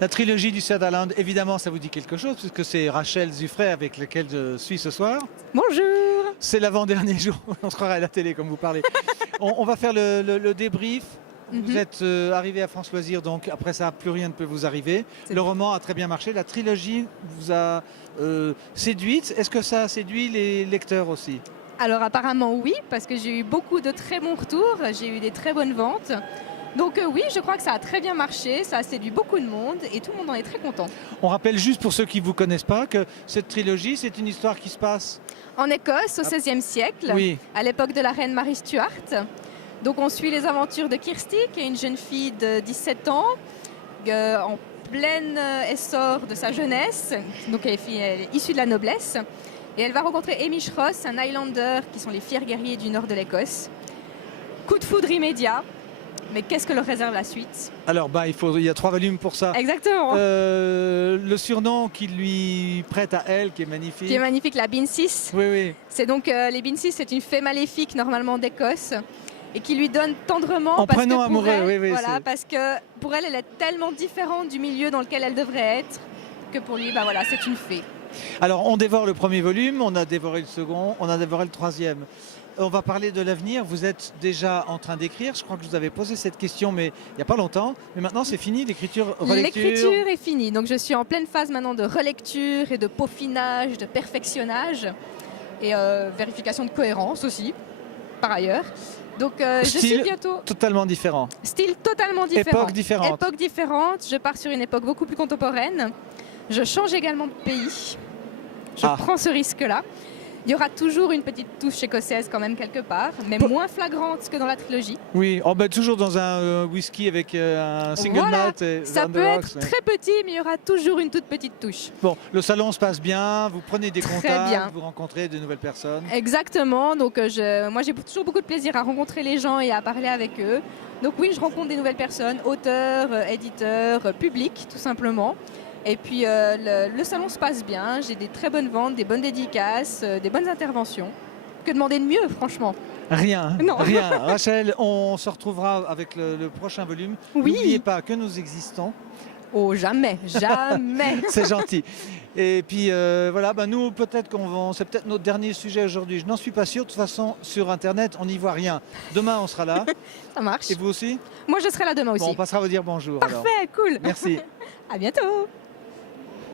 La trilogie du Sutherland, évidemment, ça vous dit quelque chose, puisque c'est Rachel Zuffray avec laquelle je suis ce soir. Bonjour. C'est l'avant-dernier jour, on se croirait à la télé comme vous parlez. On va faire le débrief. Vous êtes arrivé à France Loisirs, donc après ça, plus rien ne peut vous arriver. Le roman a très bien marché, la trilogie vous a séduite. Est-ce que ça a séduit les lecteurs aussi? Alors apparemment oui, parce que j'ai eu beaucoup de très bons retours, j'ai eu des très bonnes ventes. Donc oui, je crois que ça a très bien marché, ça a séduit beaucoup de monde et tout le monde en est très content. On rappelle juste pour ceux qui ne vous connaissent pas que cette trilogie, c'est une histoire qui se passe En Écosse, au XVIe siècle, oui. à l'époque de la reine Marie Stuart. Donc on suit les aventures de Kirsty, qui est une jeune fille de 17 ans, en plein essor de sa jeunesse. Donc elle est issue de la noblesse. Et elle va rencontrer Hamish Ross, un Highlander, qui sont les fiers guerriers du nord de l'Écosse. Coup de foudre immédiat. Mais qu'est-ce que leur réserve la suite? Alors, il y a 3 volumes pour ça. Exactement. Le surnom qu'il lui prête à elle, qui est magnifique. Qui est magnifique, la Binsis. Oui, oui. C'est donc, les Binsis, c'est une fée maléfique, normalement d'Écosse, et qui lui donne tendrement... En prénom amoureux, elle, oui. Voilà, parce que pour elle, elle est tellement différente du milieu dans lequel elle devrait être, que pour lui, voilà, c'est une fée. Alors, on dévore le premier volume, on a dévoré le second, on a dévoré le troisième. On va parler de l'avenir. Vous êtes déjà en train d'écrire. Je crois que je vous avais posé cette question, mais il n'y a pas longtemps. Mais maintenant, c'est fini, l'écriture, relecture. L'écriture est finie. Donc, je suis en pleine phase maintenant de relecture et de peaufinage, de perfectionnage et vérification de cohérence aussi, par ailleurs. Donc, je suis bientôt... totalement différent. Style totalement différent. Époque différente. Époque différente. Je pars sur une époque beaucoup plus contemporaine. Je change également de pays. Je prends ce risque-là. Il y aura toujours une petite touche écossaise quand même quelque part, mais moins flagrante que dans la trilogie. Oui, toujours dans un whisky avec un single malt. Et ça peut être très petit, mais il y aura toujours une toute petite touche. Bon, le salon se passe bien, vous prenez des contacts, vous rencontrez de nouvelles personnes. Exactement, donc moi j'ai toujours beaucoup de plaisir à rencontrer les gens et à parler avec eux. Donc oui, je rencontre des nouvelles personnes, auteurs, éditeurs, publics tout simplement. Et puis le salon se passe bien, j'ai des très bonnes ventes, des bonnes dédicaces, des bonnes interventions. Que demander de mieux, franchement? Rien, non. Rien. Rachel, on se retrouvera avec le prochain volume. Oui. N'oubliez pas que nous existons. Oh, jamais, jamais. C'est gentil. Et puis voilà, nous peut-être c'est peut-être notre dernier sujet aujourd'hui. Je n'en suis pas sûr. De toute façon, sur Internet, on n'y voit rien. Demain, on sera là. Ça marche. Et vous aussi? Moi, je serai là demain aussi. Bon, on passera vous dire bonjour. Parfait, alors. Cool. Merci. À bientôt.